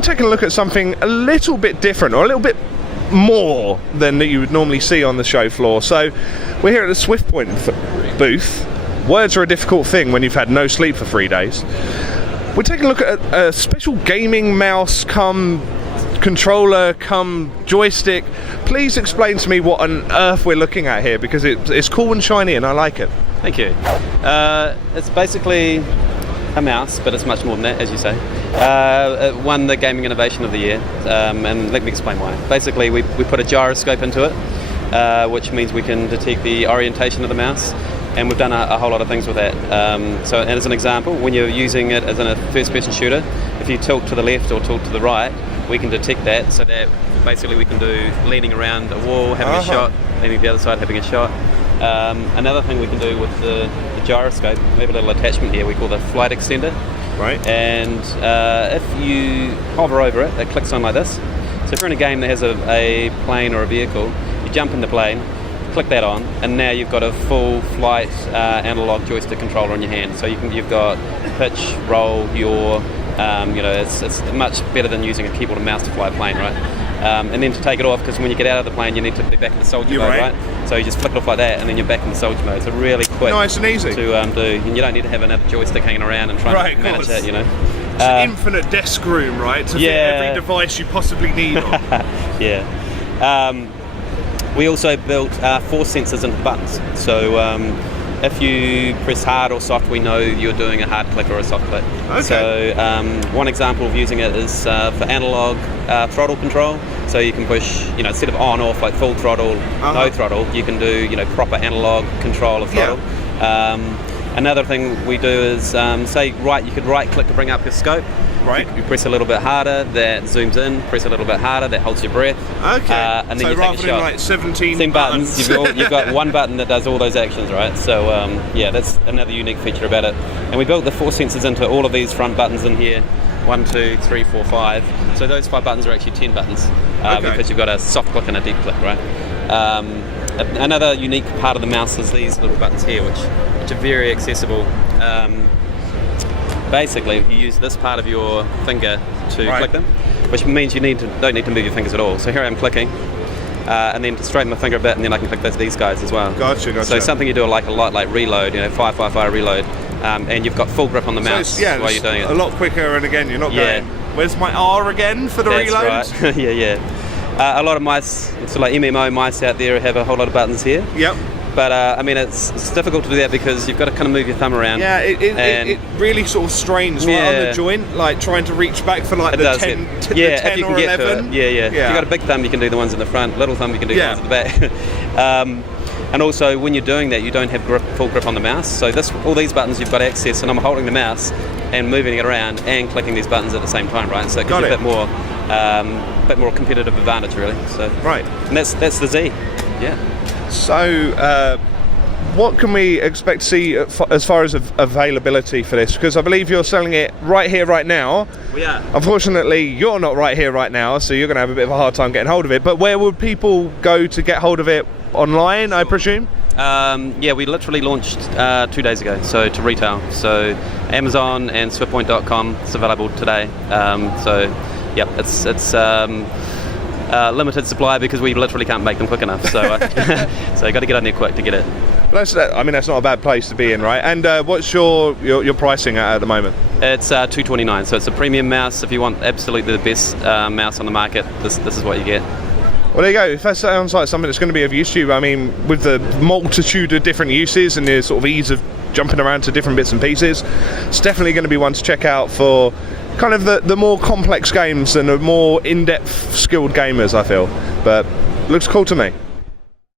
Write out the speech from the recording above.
we're taking a look at something a little bit different, or a little bit more than that you would normally see on the show floor. So we're here at the Swiftpoint booth. Words are a difficult thing when you've had no sleep for 3 days. We're taking a look at a special gaming mouse come controller come joystick. Please explain to me what on earth we're looking at here, because it's cool and shiny and I like it. Thank you. It's basically a mouse, but it's much more than that, as you say. It won the Gaming Innovation of the Year, and let me explain why. Basically, we put a gyroscope into it, which means we can detect the orientation of the mouse, and we've done a whole lot of things with that. So, and as an example, when you're using it as in a first-person shooter, if you tilt to the left or tilt to the right, we can detect that, so that basically we can do leaning around a wall, having a shot, leaning to the other side, having a shot. Another thing we can do with the gyroscope, we have a little attachment here we call the flight extender. Right. And if you hover over it, it clicks on like this. So if you're in a game that has a plane or a vehicle, you jump in the plane, click that on, and now you've got a full flight analog joystick controller in your hand. So you've got pitch, roll, yaw. It's much better than using a keyboard and mouse to fly a plane, right? And then to take it off, because when you get out of the plane, you need to be back in the soldier mode, right? So you just flick it off like that, and then you're back in the soldier mode. It's really quick, nice and easy to do, and you don't need to have another joystick hanging around and trying to manage that, you know. It's an infinite desk room, right? To fit every device you possibly need on. Yeah. We also built 4 sensors into buttons. So if you press hard or soft, we know you're doing a hard click or a soft click. Okay. So one example of using it is for analog throttle control. So you can push, instead of on off like full throttle, no throttle, you can do proper analog control of throttle. Another thing we do is you could right click to bring up your scope. Right. You press a little bit harder, that zooms in. Press a little bit harder, that holds your breath. Okay. And then so you rather take a than shot. like 17 buttons, you've got one button that does all those actions, right? So that's another unique feature about it. And we built the 4 sensors into all of these front buttons in here. 1, 2, 3, 4, 5. So those 5 buttons are actually 10 buttons because you've got a soft click and a deep click, right? Another unique part of the mouse is these little buttons here, which are very accessible. Basically, you use this part of your finger to click them, which means you don't need to move your fingers at all. So here I am clicking, and then to straighten my finger a bit, and then I can click these guys as well. Gotcha. So something you do a lot, like reload, fire, reload, and you've got full grip on the mouse while you're doing it. A lot quicker, and again, you're not going, where's my R again for the reload? That's right. Yeah. A lot of mice, so like MMO mice out there, have a whole lot of buttons here. Yep. But it's difficult to do that because you've got to kind of move your thumb around. Yeah, it really sort of strains right on the joint, like trying to reach back for like the 10 if you can or get 11. To it. Yeah. If you've got a big thumb, you can do the ones in the front. Little thumb, you can do the ones at the back. And also, when you're doing that, you don't have full grip on the mouse. So all these buttons, you've got access, and I'm holding the mouse and moving it around and clicking these buttons at the same time, right? So it gives you a bit more competitive advantage, really. So and that's the Z. Yeah. So, what can we expect to see as far as availability for this? Because I believe you're selling it right here, right now. We are. Unfortunately, you're not right here, right now, so you're going to have a bit of a hard time getting hold of it. But where would people go to get hold of it? Online, I presume? We literally launched 2 days ago, so to retail. So Amazon and Swiftpoint.com, it's available today. It's limited supply because we literally can't make them quick enough. So so you got to get on there quick to get it. That's not a bad place to be in, right? And what's your pricing at the moment? It's $229, so it's a premium mouse. If you want absolutely the best mouse on the market, this is what you get. Well, there you go. If that sounds like something that's going to be of use to you, I mean, with the multitude of different uses and the sort of ease of jumping around to different bits and pieces, it's definitely going to be one to check out for kind of the more complex games and the more in-depth skilled gamers, I feel. But looks cool to me.